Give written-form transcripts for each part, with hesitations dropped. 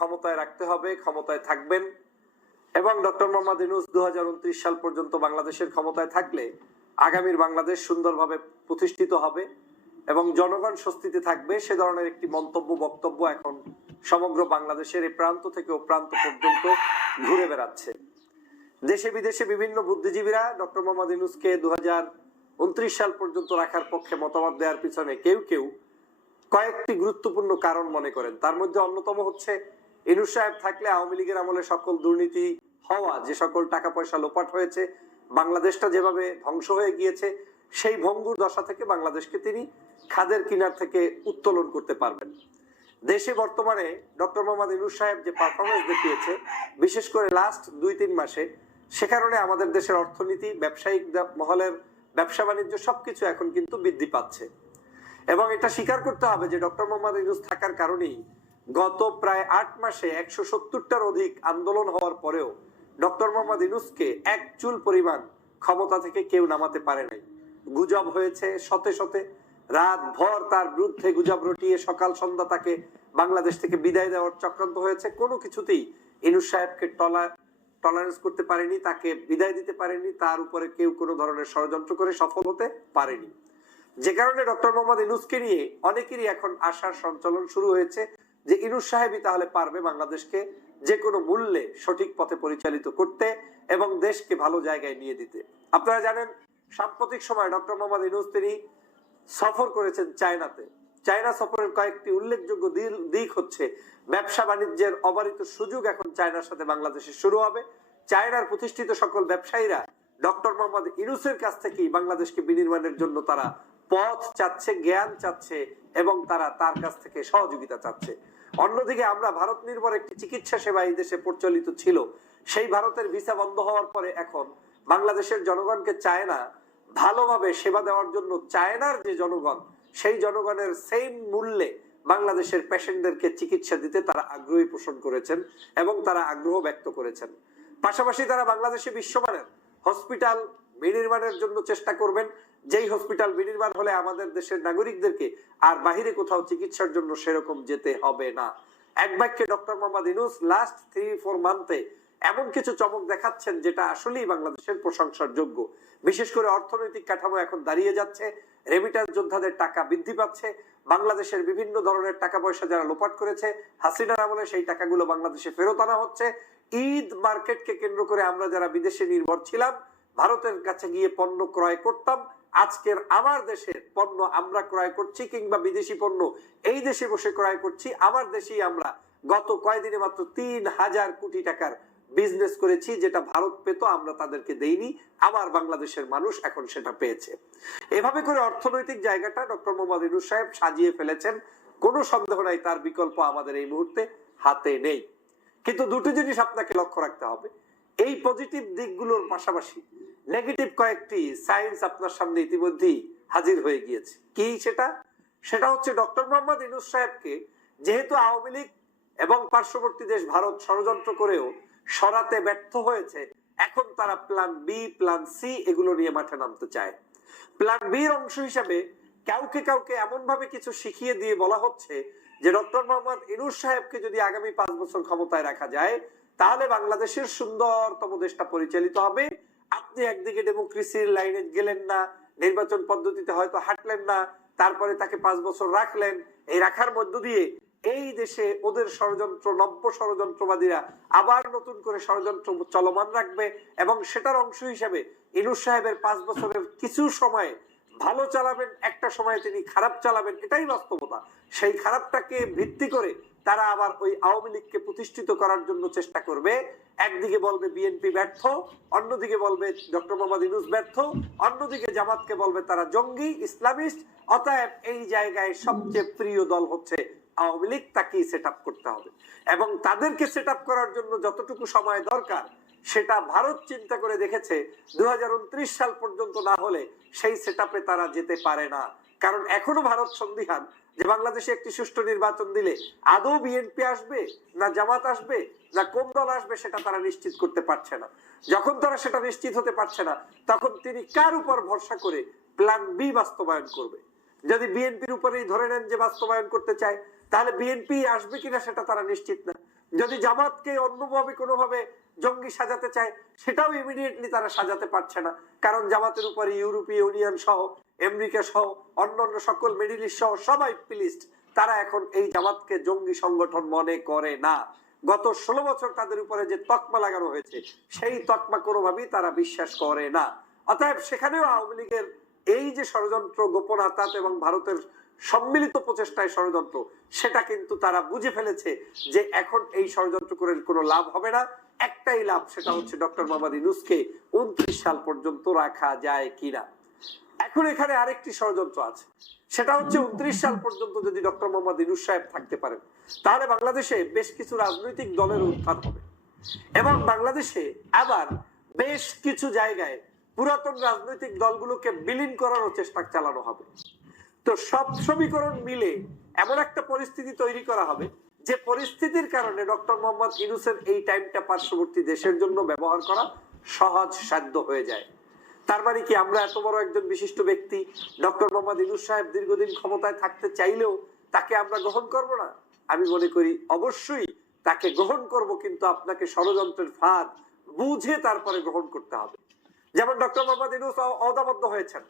ক্ষমতায় রাখতে হবে, ক্ষমতায় থাকবেন এবং ডক্টর মোহাম্মদ ইউনূস 2029 সাল পর্যন্ত বাংলাদেশের ক্ষমতায় থাকলে আগামীর বাংলাদেশ সুন্দরভাবে প্রতিষ্ঠিত হবে এবং জনগণ স্বস্তিতে থাকবে, সে ধরনের একটি মন্তব্য বক্তব্য এখন সমগ্র বাংলাদেশের এই প্রান্ত থেকে ও প্রান্ত পর্যন্ত ঘুরে বেড়াচ্ছে। দেশে বিদেশে বিভিন্ন বুদ্ধিজীবীরা ডক্টর মোহাম্মদ ইউনূসকে 2029 সাল পর্যন্ত রাখার পক্ষে মতামত দেওয়ার পিছনে কেউ কেউ কয়েকটি গুরুত্বপূর্ণ কারণ মনে করেন। তার মধ্যে অন্যতম হচ্ছে, ইউনূস সাহেব থাকলে আওয়ামী লীগের আমলে সকল দুর্নীতি হওয়া, যে সকল টাকা পয়সা লোপাট হয়েছে, বাংলাদেশটা যেভাবে ধ্বংস হয়ে গিয়েছে, সেই ভঙ্গুর দশা থেকে বাংলাদেশকে তিনি খাদের কিনার থেকে উত্তোলন করতে পারবেন। দেশে বর্তমানে ডক্টর মোহাম্মদ ইউনূস সাহেব যে পারফরমেন্স দেখিয়েছে, বিশেষ করে লাস্ট 2-3 মাসে, সে কারণে আমাদের দেশের অর্থনীতি, ব্যবসায়িক মহলের ব্যবসা বাণিজ্য সবকিছু এখন কিন্তু বৃদ্ধি পাচ্ছে। এবং এটা স্বীকার করতে হবে যে ডক্টর মোহাম্মদ ইউনূস থাকার কারণেই গত প্রায় 8 মাসে 170টার অধিক আন্দোলন হওয়ার পরেও ডক্টর মোহাম্মদ ইউনূসকে এক চুল পরিমাণ ক্ষমতা থেকে কেউ নামাতে পারে নাই। গুজব হয়েছে শতে শতে, রাত ভর তার বিরুদ্ধে গুজব রটিয়ে সকাল সন্ধ্যা তাকে বাংলাদেশ থেকে বিদায় দেওয়ার চক্রান্ত হয়েছে। কোনো কিছুতেই ইউনূস সাহেবকে টলারেন্স করতে পারেনি, তাকে বিদায় দিতে পারেনি, তার উপরে কেউ কোনো ধরনের ষড়যন্ত্র করে সফল হতে পারেনি। যে কারণে ডক্টর মোহাম্মদ ইউনূসকে নিয়ে অনেকেরই এখন আশার সঞ্চালন শুরু হয়েছে যে ইউনূস সাহেবই তাহলে পারবে বাংলাদেশকে যে কোনো মূল্যে সঠিক পথে পরিচালিত করতে এবং দেশকে ভালো জায়গায় নিয়ে দিতে। আপনারা জানেন, সাম্প্রতিক সময় ডক্টর মোহাম্মদ ইউনূস তিনি সফর করেছেন চায়নাতে। চায়না সফরের কয়েকটি উল্লেখযোগ্য দিক হচ্ছে, ব্যবসা বাণিজ্যের অবারিত সুযোগ এখন চায়নার সাথে বাংলাদেশে শুরু হবে। চায়নার প্রতিষ্ঠিত সকল ব্যবসায়ীরা ডক্টর মোহাম্মদ ইউনূসের কাছ থেকেই বাংলাদেশকে বিনির্মাণের জন্য তারা পথ চাচ্ছে, জ্ঞান চাচ্ছে এবং তারা তার কাছ থেকে সহযোগিতা চাচ্ছে। অন্যদিকে আমরা ভারত নির্ভর একটি চিকিৎসা সেবা এই দেশে প্রচলিত ছিল, সেই ভারতের ভিসা বন্ধ হওয়ার পরে এখন বাংলাদেশের জনগণকে চায়না ভালোভাবে সেবা দেওয়ার জন্য চায়নার যে জনগণ, সেই জনগণের সেম মূল্যে বাংলাদেশের পেশেন্টদেরকে চিকিৎসা দিতে তারা আগ্রহী পোষণ করেছেন এবং তারা আগ্রহ ব্যক্ত করেছেন। পাশাপাশি তারা বাংলাদেশে বিশ্বমানের হসপিটাল বিনির্মাণের জন্য চেষ্টা করবেন, যেই হসপিটাল বিনির্মাণ হলে আমাদের দেশের নাগরিকদেরকে আর বাহিরে কোথাও চিকিৎসার জন্য সেরকম যেতে হবে না। এক বাক্যে ডক্টর মোহাম্মদ ইউনূস লাস্ট 3-4 মান্থে এমন কিছু চমক দেখাচ্ছেন যেটা আসলেই বাংলাদেশের প্রশংসার যোগ্য। বিশেষ করে অর্থনৈতিক কাঠামো এখন দাঁড়িয়ে যাচ্ছে, রেমিট্যান্স যোদ্ধাদের টাকা বৃদ্ধি পাচ্ছে, বাংলাদেশের বিভিন্ন ধরনের টাকা পয়সা যারা লোপাট করেছে হাসিনার আমলে, সেই টাকাগুলো বাংলাদেশে ফেরত আনা হচ্ছে। ঈদ মার্কেটকে কেন্দ্র করে আমরা যারা বিদেশে নির্ভর ছিলাম, ভারতের কাছে গিয়ে পণ্য ক্রয় করতাম, আজকের আমার দেশের পণ্য আমরা ক্রয় করছি কিংবা বিদেশি পণ্য এই দেশে বসে ক্রয় করছি। আমার দেশেই আমরা গত কয়েকদিনে মাত্র 3000 কোটি টাকার বিজনেস করেছি, যেটা ভারত পেত আমরা তাদেরকে দেইনি, আমার বাংলাদেশের মানুষ এখন সেটা পেয়েছে। এভাবে করে অর্থনৈতিক জায়গাটা ডক্টর মোহাম্মদ ইউনূস সাহেব সাজিয়ে ফেলেছেন। কোনো সন্দেহ নাই তার বিকল্প আমাদের এই মুহূর্তে হাতে নেই। কিন্তু দুটো জিনিস আপনাকে লক্ষ্য রাখতে হবে, এই পজিটিভ দিকগুলোর পাশাপাশি নেগেটিভ কয়েকটি সাইন্স আপনার সামনে ইতিমধ্যেই হাজির হয়ে গিয়েছে। কি সেটা হচ্ছে, ডক্টর মোহাম্মদ ইউনূস সাহেবকে যেহেতু আওয়ামী লীগ এবং পার্শ্ববর্তী দেশ ভারত ষড়যন্ত্র করেও সরাতে ব্যর্থ হয়েছে, এখন তারা প্ল্যান বি, প্ল্যান সি এগুলো নিয়ে মাঠে নামতে চায়। প্ল্যান বির অংশ হিসাবে কাউকে এমন ভাবে কিছু শিখিয়ে দিয়ে বলা হচ্ছে যে ডক্টর মোহাম্মদ ইউনূস সাহেবকে যদি আগামী 5 বছর ক্ষমতায় রাখা যায়, তাহলে বাংলাদেশের সুন্দরতম দেশটা পরিচালিত হবে। আপনি একদিকে ডেমোক্রেসির লাইনে গেলেন না, নির্বাচন পদ্ধতিতে হয়তো হাঁটলেন না, তারপরে তাকে 5 বছর রাখলেন। এই রাখার মধ্য দিয়ে এই দেশে ওদের নব্য ষড়যন্ত্রবাদীরা আবার নতুন করে ষড়যন্ত্র চলমান রাখবে এবং সেটার অংশ হিসাবে ইউনূস সাহেবের 5 বছরের কিছু সময় ভালো চালাবেন, একটা সময় তিনি খারাপ চালাবেন, এটাই বাস্তবতা। সেই খারাপটাকে ভিত্তি করে তারা আবার ওই আওয়ামী লীগকে প্রতিষ্ঠিত করার জন্য চেষ্টা করবে। একদিকে বলবে বিএনপি ব্যর্থ, অন্যদিকে বলবে ডক্টর মোহাম্মদ ইউনূস ব্যর্থ, অন্যদিকে জামাতকে বলবে তারা জঙ্গি ইসলামিস্ট। অতএব এই জায়গায় সবচেয়ে প্রিয় দল হচ্ছে আওয়ামী লীগ, তাকেই সেট আপ করতে হবে এবং তাদেরকে সেট আপ করার জন্য যতটুকু সময় দরকার সেটা ভারত চিন্তা করে দেখেছে 2029 সাল পর্যন্ত না হলে সেই সেট আপে তারা যেতে পারে না। কারণ এখনো ভারত সন্দিহান যে বাংলাদেশে একটি সুষ্ঠু নির্বাচন দিলে আদৌ বিএনপি আসবে না জামাত আসবে না কোন দল আসবে সেটা তারা নিশ্চিত করতে পারছে না। যখন তারা সেটা নিশ্চিত হতে পারছে না, তখন তিনি কার উপর ভরসা করে প্ল্যান বি বাস্তবায়ন করবে? যদি বিএনপির উপরেই ধরে নেন যে বাস্তবায়ন করতে চায়, তাহলে বিএনপি আসবে কিনা সেটা তারা নিশ্চিত না। যদি জামাতকে অন্যভাবে কোনোভাবে জঙ্গি সাজাতে চায়, সেটাও ইমিডিয়েটলি তারা সাজাতে পারছে না, কারণ জামাতের উপরে ইউরোপীয় ইউনিয়ন সহ, আমেরিকা সহ, অন্যান্য সকল মিডল ইস্ট সহ সবাই প্লিজড। তারা এখন এই জামাতকে জঙ্গি সংগঠন মনে করে না। গত 16 বছর তাদের উপরে যে তকমা লাগানো হয়েছে, সেই তকমা কোনোভাবেই তারা বিশ্বাস করে না। অতএব সেখানেও আওয়ামী লীগের এই যে ষড়যন্ত্র, গোপন আতাত এবং ভারতের সম্মিলিত প্রচেষ্টায় ষড়যন্ত্র, সেটা কিন্তু তারা বুঝে ফেলেছে যে এখন এই ষড়যন্ত্র করে কোনো লাভ হবে না। একটাই লাভ, সেটা হচ্ছে ডক্টর মোহাম্মদ ইউনূসকে 29 সাল পর্যন্ত রাখা যায় কিনা। এখন এখানে আরেকটি ষড়যন্ত্র আছে, সেটা হচ্ছে 29 সাল পর্যন্ত যদি ডক্টর মোহাম্মদ ইউনূস সাহেব থাকতে পারেন, তাহলে বাংলাদেশে বেশ কিছু রাজনৈতিক দলের উত্থান হবে এবং বাংলাদেশে আবার বেশ কিছু জায়গায় পুরাতন রাজনৈতিক দলগুলোকে বিলীন করারও চেষ্টা চালানো হবে। তো সব সমীকরণ মিলে এমন একটা পরিস্থিতি তৈরি করা হবে, যে পরিস্থিতির কারণে ডক্টর মোহাম্মদ ইউনূসের এই টাইমটা পার্শ্ববর্তী দেশের জন্য ব্যবহার করা সহজ সাধ্য হয়ে যায়। তার মানে কি আমরা এত বড় একজন বিশিষ্ট ব্যক্তি ডক্টর মোহাম্মদ ইউনূস সাহেব দীর্ঘদিন ক্ষমতায় থাকতে চাইলেও তাকে আমরা গ্রহণ করব না? আমি মনে করি অবশ্যই তাকে গ্রহণ করব, কিন্তু আপনাকে ষড়যন্ত্রের ফাঁদ বুঝে তারপরে গ্রহণ করতে হবে। যেমন ডক্টর মোহাম্মদ ইউনূস অদাবদ্ধ হয়েছেন,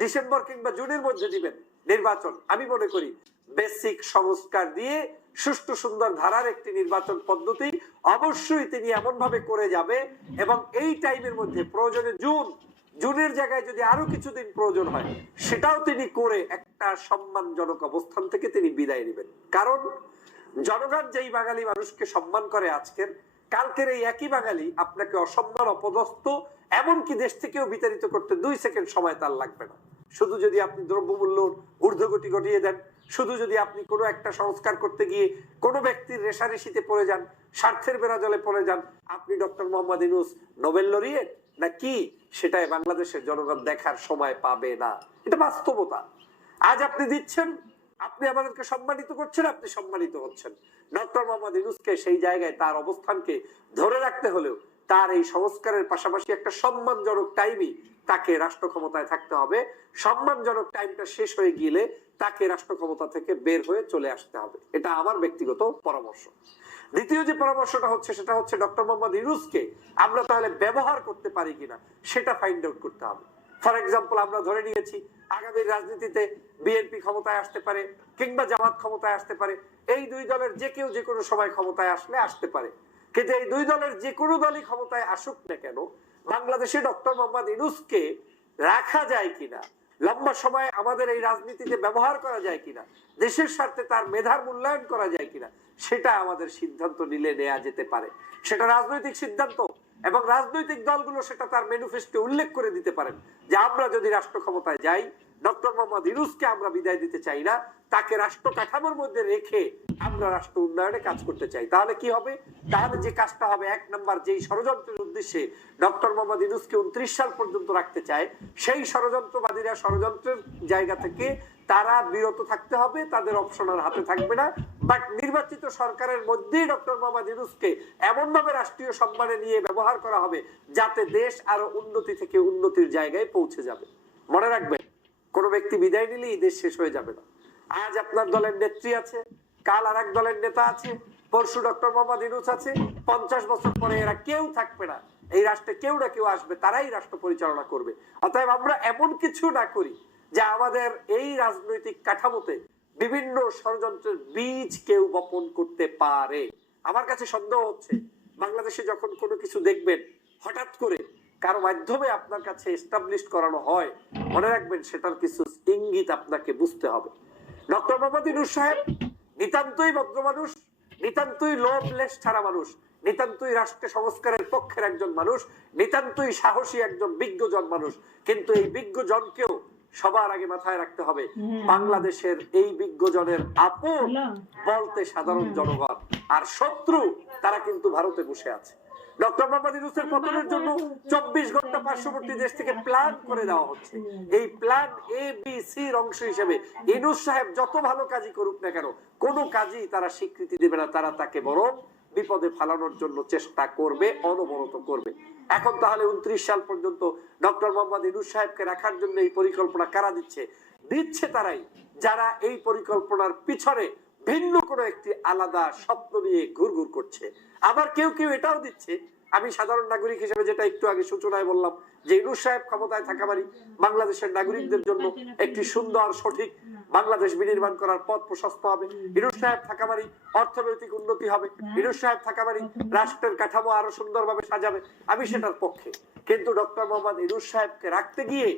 ডিসেম্বর কিংবা জুনের মধ্যে দিবেন নির্বাচন। আমি মনে করি বেসিক সংস্কার দিয়ে সুষ্ঠু সুন্দর ধারার একটি নির্বাচন পদ্ধতি অবশ্যই তিনি এমন ভাবে করে যাবে, এবং এই টাইমের মধ্যে প্রয়োজনে জুনের জায়গায় যদি আরো কিছুদিন প্রয়োজন হয়, সেটাও তিনি করে একটা সম্মানজনক অবস্থান থেকে তিনি বিদায় নেবেন। কারণ জনগণ যেই বাঙালি মানুষকে সম্মান করে আজকের, কালকের এই একই বাঙালি আপনাকে অসম্মান, অপদস্থ, এমনকি দেশ থেকেও বিতাড়িত করতে 2 সেকেন্ড সময় তার লাগবে না। শুধু যদি আপনি দ্রব্যমূল্য ঊর্ধ্বগতি ঘটিয়ে দেন, শুধু যদি আপনি কোনো একটা সংস্কার করতে গিয়ে কোনো ব্যক্তির রেশারেশিতে পড়ে যান, স্বার্থের বেড়াজলে পড়ে যান, আপনি doctor Mohammad Yunus Nobel laureate না কি, সেটাই বাংলাদেশের জনগণ দেখার সময় পাবে না। এটা বাস্তবতা। আজ আপনি দিচ্ছেন, আপনি আমাদেরকে সম্মানিত করছেন, আপনি সম্মানিত হচ্ছেন। ডক্টর মোহাম্মদ ইউনূসকে সেই জায়গায় তার অবস্থানকে ধরে রাখতে হলেও তার এই সংস্কারের পাশাপাশি একটা সম্মানজনক টাইমই তাকে রাষ্ট্র ক্ষমতায় থাকতে হবে। সম্মানজনক টাইমটা শেষ হয়ে গেলে তাকে রাষ্ট্র ক্ষমতা থেকে বের হয়ে চলে আসতে হবে। এটা আমার ব্যক্তিগত পরামর্শ। দ্বিতীয় যে পরামর্শটা হচ্ছে, সেটা হচ্ছে ডক্টর মোহাম্মদ ইউনূসকে আমরা তাহলে ব্যবহার করতে পারি কিনা সেটা ফাইন্ড আউট করতে হবে। ফর এক্সাম্পল, আমরা ধরে নিয়েছি আগামী রাজনীতিতে বিএনপি ক্ষমতায় আসতে পারে কিংবা জামাত ক্ষমতায় আসতে পারে। এই দুই দলের যে কেউ যে কোনো সময় ক্ষমতায় আসতে পারে, কিন্তু এই দুই দলের যে কোনো দলই ক্ষমতায় আসুক না কেন, বাংলাদেশে ডক্টর মোহাম্মদ ইউনূসকে রাখা যায় কিনা, লম্বা সময় আমাদের এই রাজনীতিতে ব্যবহার করা যায় কিনা, দেশের স্বার্থে তার মেধার মূল্যায়ন করা যায় কিনা, সেটা আমাদের সিদ্ধান্ত নিলে নেওয়া যেতে পারে। সেটা রাজনৈতিক সিদ্ধান্ত, এবং রাজনৈতিক দলগুলো সেটা তার ম্যানিফেস্টো উল্লেখ করে দিতে পারেন যে আমরা যদি রাষ্ট্র ক্ষমতায় যাই, ডক্টর মোহাম্মদ ইউনূসকে আমরা বিদায় দিতে চাই না, তাকে রাষ্ট্র কাঠামোর মধ্যে রেখে আমরা রাষ্ট্র উন্নয়নে কাজ করতে চাই। তাহলে কি হবে? তাহলে যে কাজটা হবে, 1 নম্বর, যেই ষড়যন্ত্রের উদ্দেশ্যে ডক্টর মোহাম্মদ ইউনূসকে 29 সাল পর্যন্ত রাখতে চায়, সেই ষড়যন্ত্রবাদীরা ষড়যন্ত্রের জায়গা থেকে তারা বিরত থাকতে হবে, তাদের অপশন আর হাতে থাকবে না। বাট নির্বাচিত সরকারের মধ্যেই ডক্টর মোহাম্মদ ইউনূসকে এমন ভাবে রাষ্ট্রীয় সম্মানে নিয়ে ব্যবহার করা হবে যাতে দেশ আরো উন্নতি থেকে উন্নতির জায়গায় পৌঁছে যাবে। মনে রাখবেন, কোন ব্যক্তি বিদায় নিলেই দেশ শেষ হয়ে যাবে না। আজ আপনার দলের নেত্রী আছে, কাল আর এক দলের নেতা আছে, পরশু ডক্টর মোহাম্মদ ইউনূস আছে, 50 বছর পরে এরা কেউ থাকবে না। এই রাষ্ট্রে কেউ না কেউ আসবে, তারাই রাষ্ট্র পরিচালনা করবে। অতএব আমরা এমন কিছু না করি যে আমাদের এই রাজনৈতিক কাঠামোতে বিভিন্ন ষড়যন্ত্রের বীজ কেউ বপন করতে পারে। আমার কাছে সন্দেহ হচ্ছে, বাংলাদেশে যখন কোনো কিছু দেখবেন হঠাৎ করে কারো মাধ্যমে আপনার কাছে এস্টাবলিশ করানো হয়, মনে রাখবেন সেটার কিছু ইঙ্গিত আপনাকে বুঝতে হবে। ডক্টর মোহাম্মদ ইউনূস সাহেব নিতান্তই ভদ্র মানুষ, নিতান্তই লোভলেস ছাড়া মানুষ, নিতান্তই রাষ্ট্র সংস্কারের পক্ষের একজন মানুষ, নিতান্তই সাহসী একজন বিজ্ঞজন মানুষ। কিন্তু এই বিজ্ঞজনকেও সবার আগে মাথায় রাখতে হবে, বাংলাদেশের এই বিজ্ঞজনের আপন বলতে সাধারণ জনগণ, আর শত্রু তারা কিন্তু ভারতে বসে আছে। ডক্টর মোহাম্মদ ইউনূসের পতনের জন্য 24 ঘন্টা পার্শ্ববর্তী দেশ থেকে প্ল্যান করে দেওয়া হচ্ছে। এই প্ল্যান ABC-র অংশ হিসেবে ইউনূস সাহেব যত ভালো কাজই করুক না কেন, কোনো কাজই তারা স্বীকৃতি দেবে না, তারা তাকে বরং বিপদে ফেলানোর জন্য চেষ্টা করবে, অনবরত করবে। এখন তাহলে 29 সাল পর্যন্ত ডক্টর মোহাম্মদ ইউনূস সাহেবকে রাখার জন্য এই পরিকল্পনা কারা দিচ্ছে? দিচ্ছে তারাই যারা এই পরিকল্পনার পিছনে ভিন্ন কোনো একটি আলাদা স্বপ্ন নিয়ে ঘুরঘুর করছে। আবার কেউ কেউ এটাও দিচ্ছে, আমি সাধারণ নাগরিক হিসেবে যেটা একটু আগে সূচনায় বললাম, যে ইউনূস সাহেব ক্ষমতায় থাকা মানে বাংলাদেশের নাগরিকদের জন্য একটি সুন্দর সঠিক বাংলাদেশ বিনির্মাণ করার পথ প্রশস্ত হবে, ইউনূস সাহেব থাকা মানে অর্থনৈতিক উন্নতি হবে, ইউনূস সাহেব থাকা মানে রাষ্ট্রের কাঠামো আরো সুন্দরভাবে সাজাবে, আমি সেটার পক্ষে। কিন্তু ডক্টর মোহাম্মদ ইউনূস সাহেবকে রাখতে গিয়ে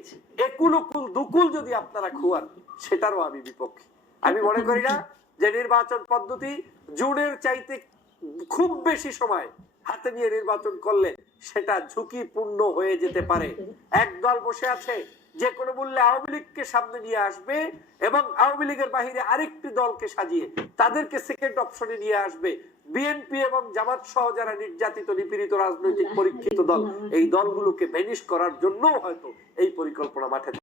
একুল উকুল দুকুল যদি আপনারা খুয়ান, সেটারও আমি বিপক্ষে। আমি মনে করি না যে নির্বাচন পদ্ধতি জুনের চাইতে খুব বেশি সময় হাতে নিয়ে নির্বাচন করলে সেটা ঝুঁকিপূর্ণ হয়ে যেতে পারে। একদল বসে আছে যে কোনো মূল্যে আওয়ামী লীগকে সামনে নিয়ে আসবে এবং আওয়ামী লীগের বাহিরে আরেকটি দলকে সাজিয়ে তাদেরকে সেকেন্ড অপশনে নিয়ে আসবে। বিএনপি এবং জামাত সহ যারা নির্যাতিত নিপীড়িত রাজনৈতিক পরীক্ষিত দল, এই দলগুলোকে ভ্যানিশ করার জন্য হয়তো এই পরিকল্পনা মাঠে